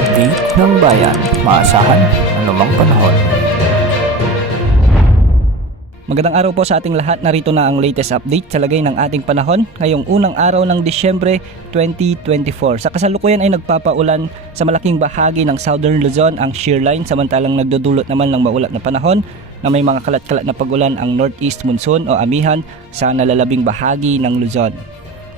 update ng bayan, maasahan anumang panahon. Magandang araw po sa ating lahat. Narito na ang latest update sa lagay ng ating panahon ngayong unang araw ng Disyembre 2024. Sa kasalukuyan ay nagpapaulan sa malaking bahagi ng Southern Luzon ang shear line, samantalang nagdudulot naman ng maulap na panahon na may mga kalat-kalat na pagulan ang northeast monsoon o amihan sa nalalabing bahagi ng Luzon.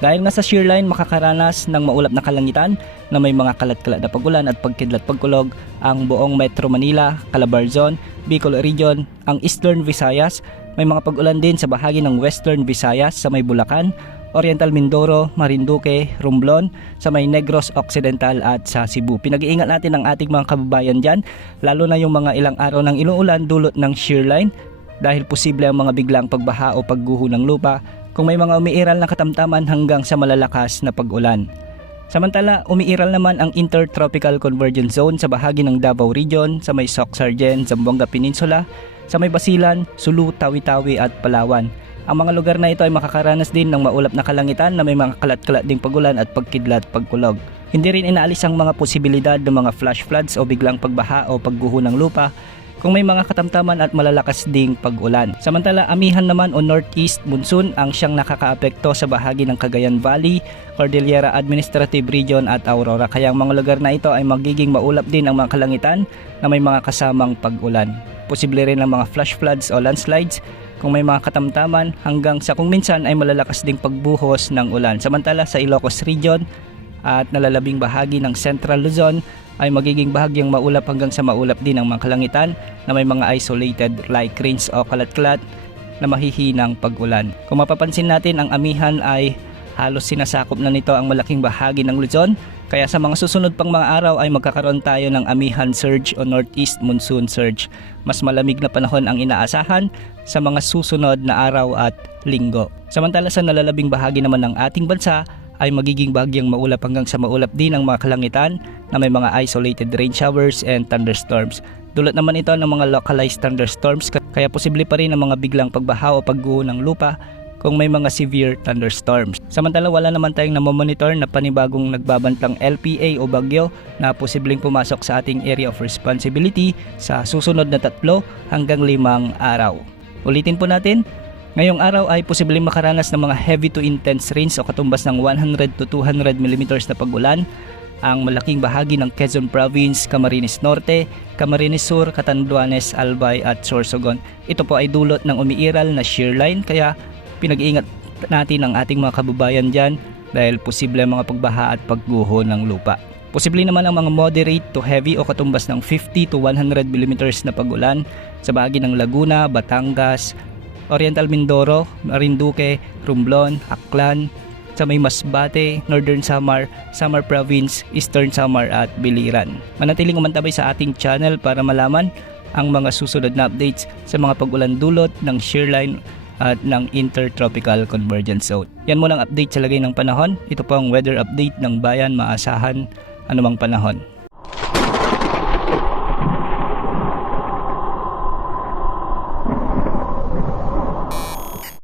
Dahil nga sa shear line, makakaranas ng maulap na kalangitan na may mga kalat-kalat na pagulan at pagkidlat-pagkulog ang buong Metro Manila, Calabarzon, Bicol Region, ang Eastern Visayas. May mga pag-ulan din sa bahagi ng Western Visayas sa may Bulacan, Oriental Mindoro, Marinduque, Romblon, sa may Negros Occidental at sa Cebu. Pinag-iingat natin ang ating mga kababayan dyan, lalo na yung mga ilang araw ng inuulan dulot ng shear line dahil posible ang mga biglang pagbaha o pagguho ng lupa kung may mga umiiral na katamtaman hanggang sa malalakas na pag-ulan. Samantala, umiiral naman ang Intertropical Convergence Zone sa bahagi ng Davao Region, sa may Soc-Sargen, Zamboanga Peninsula, sa may Basilan, Sulu, Tawi-Tawi at Palawan. Ang mga lugar na ito ay makakaranas din ng maulap na kalangitan na may mga kalat-kalat ding pagulan at pagkidlat pagkulog. Hindi rin inaalis ang mga posibilidad ng mga flash floods o biglang pagbaha o pagguho ng lupa kung may mga katamtaman at malalakas ding pag-ulan. Samantala, amihan naman o northeast monsoon ang siyang nakakaapekto sa bahagi ng Cagayan Valley, Cordillera Administrative Region at Aurora. Kaya ang mga lugar na ito ay magiging maulap din ang mga kalangitan na may mga kasamang pag-ulan. Posible rin ang mga flash floods o landslides kung may mga katamtaman hanggang sa kung minsan ay malalakas ding pagbuhos ng ulan. Samantala sa Ilocos Region at nalalabing bahagi ng Central Luzon ay magiging bahagyang maulap hanggang sa maulap din ang mga kalangitan na may mga isolated light rains o kalat-kalat na mahihinang pag-ulan. Kung mapapansin natin, ang amihan ay halos sinasakop na nito ang malaking bahagi ng Luzon, kaya sa mga susunod pang mga araw ay magkakaroon tayo ng amihan surge o northeast monsoon surge. Mas malamig na panahon ang inaasahan sa mga susunod na araw at linggo. Samantala sa nalalabing bahagi naman ng ating bansa ay magiging bahagyang maulap hanggang sa maulap din ang mga kalangitan na may mga isolated rain showers and thunderstorms. Dulot naman ito ng mga localized thunderstorms, kaya posible pa rin ang mga biglang pagbaha o pagguho ng lupa kung may mga severe thunderstorms. Samantala wala naman tayong namomonitor na panibagong nagbabantang LPA o bagyo na posibleng pumasok sa ating area of responsibility sa susunod na 3 hanggang 5 araw. Ulitin po natin, ngayong araw ay posibleng makaranas ng mga heavy to intense rains o katumbas ng 100 to 200 mm na pag-ulan ang malaking bahagi ng Quezon Province, Camarines Norte, Camarines Sur, Catanduanes, Albay at Sorsogon. Ito po ay dulot ng umiiral na shear line, kaya pinag-iingat natin ang ating mga kababayan dyan dahil posible ang mga pagbaha at pagguho ng lupa. Posible naman ang mga moderate to heavy o katumbas ng 50 to 100 mm na pag-ulan sa bahagi ng Laguna, Batangas, Oriental Mindoro, Marinduque, Romblon, Aklan, sa may Masbate, Northern Samar, Samar Province, Eastern Samar at Biliran. Manatiling umantabay sa ating channel para malaman ang mga susunod na updates sa mga pag-ulan dulot ng shear line at ng Intertropical Convergence Zone. Yan muna ang update sa lagay ng panahon. Ito po ang weather update ng bayan, maasahan anumang panahon.